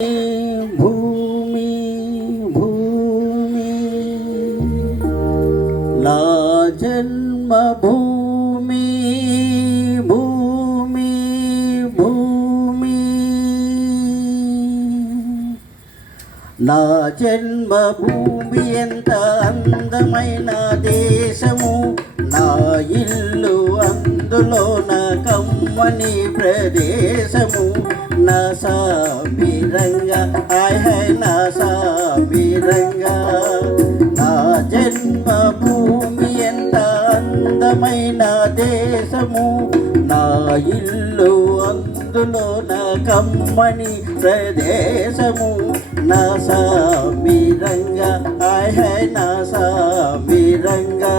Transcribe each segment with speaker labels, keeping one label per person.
Speaker 1: భూమి భూమి. నా జన్మ భూమి భూమి. భూమి నా జన్మ భూమి ఎంత అందమైన దేశము. నా ఇల్లు అందులో నా కమ్మని ప్రదేశము. నా సామిరంగా ఆయ్ హై నా సామిరంగా నా జన్మ భూమి ఎంత అందమైన దేశము. నా ఇల్లు అందులో నా కమ్మని ప్రదేశము. నా సామిరంగా ఆయ్ హై నా సామిరంగా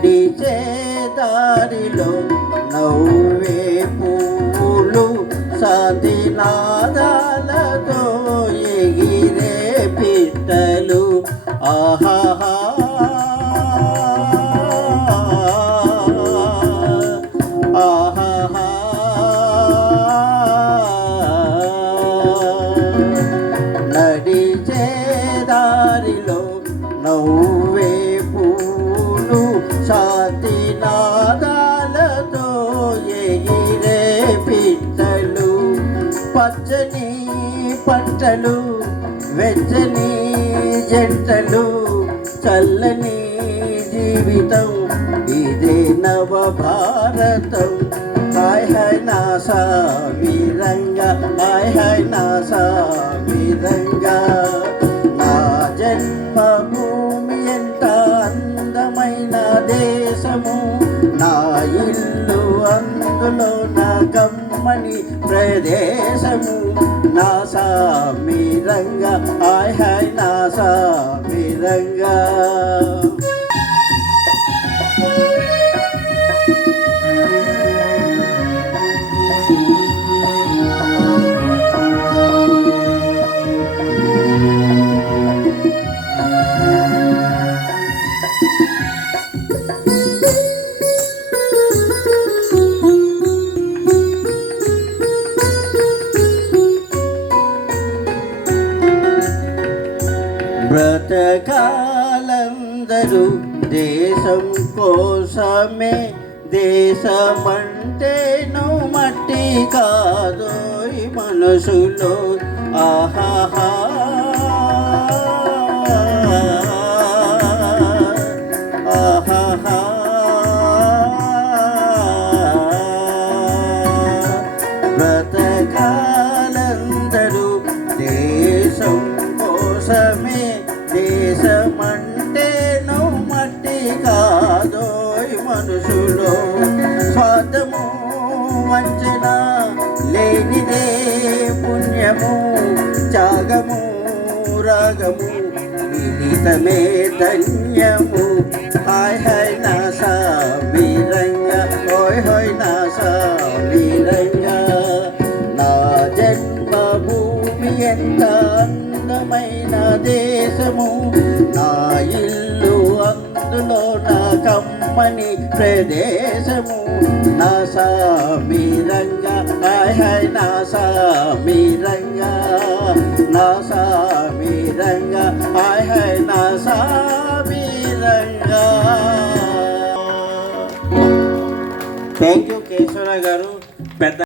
Speaker 1: నడిచే దారిలో నవ్వే పూలు శాంతి ఎగిరే పిట్టలు. ఆహాహా పంటలు వెచ్చని జంటలు చల్లని జీవితం. ఇదే నవ భారతం హాయ్ హాయ్ నా సామిరంగా హాయ్ హాయ్ నా సామిరంగా నా జన్మభూమి ఎంత అందమైన దేశము. నా ఇల్లు అందులో నా కమ్మని ప్రదేశము. నా సామిరంగా హాయ్ హాయ్ నా అందరూ దేశం కోసమే దేశమంటేను మట్టి కాదు మనసులో. ఆహాహా. మనుషులో స్వార్థము వంచన లేనిదే పుణ్యము త్యాగము రాగము విదితమే ధన్యము. హాయ్ హాయ్ నా సామిరంగా హోయ్ హోయ్ నా సామిరంగా నా జన్మ భూమి ఎంత అందమైన దేశము. నా ఇల్లు అందులో నా కమ్మని ప్రదేశము. నా సామిరంగా హై నా సామిరంగా నా సామిరంగా హై హాయ్ నా సామిరంగా థ్యాంక్ యూ కేశవరావు గారు. పెద్ద